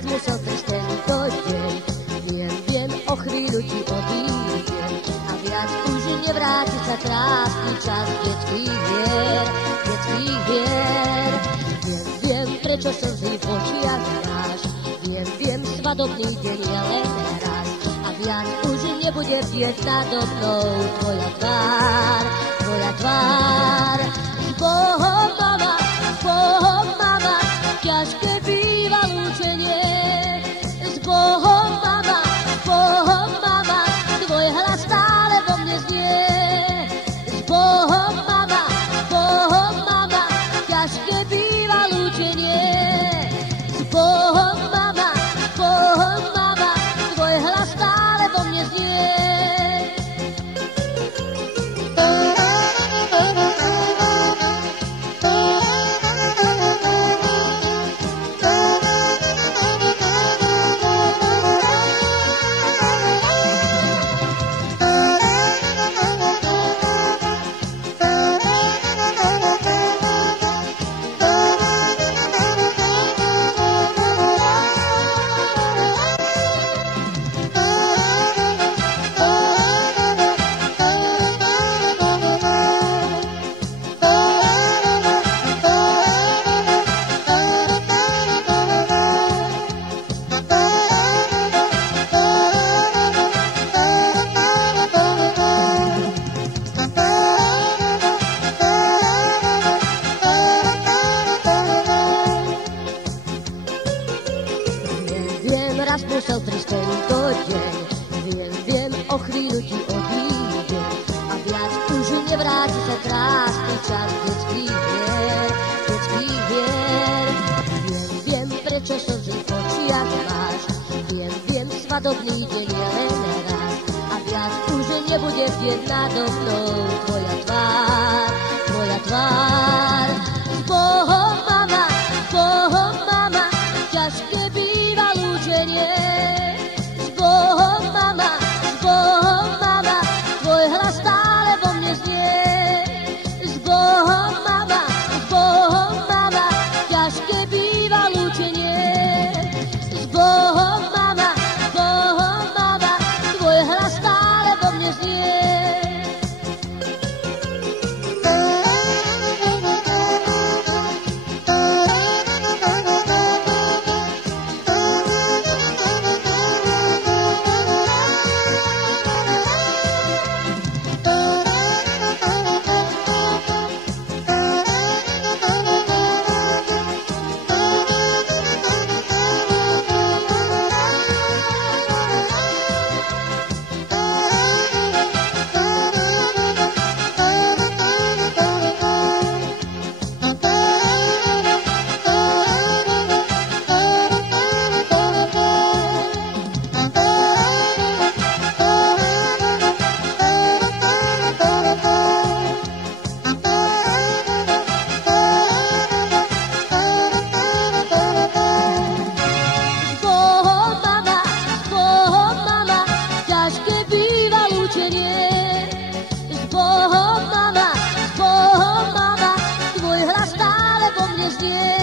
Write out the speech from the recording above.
raz musel prísť tento deň. Viem, o chvíľu ti odídem a viac už nevráti sa krásny čas detských hier, detských hier. Viem, prečo slzy v očiach máš, viem, svadobný deň je len raz a viac už nebude bdieť nado mnou tvoja tvár, tvoja tvár. S Bohom, mama, ťažké býva lúčenie. S Bohom, mama, tvoj hlas stále vo mne znie. S Bohom, mama, ťažké býva lúčenie. S Bohom, mama, tvoj hlas stále vo mne znie. Raz musel prísť tento deň. Viem, o chvíľu ti odídem a viac už nevráti sa krásny čas detských hier, detských hier. Viem, prečo slzy v očiach máš, viem, svadobný deň je len raz a viac už nebude bdieť nado mnou tvoja tvár, tvoja tvár. S Bohom, mama, ťažké býva lúčenie. S Bohom, mama, tvoj hlas stále vo mne znie. S Bohom, mama, ťažké býva lúčenie. S Bohom, mama, tvoj hlas stále vo mne znie. Tvoj hlas stále vo mne znie.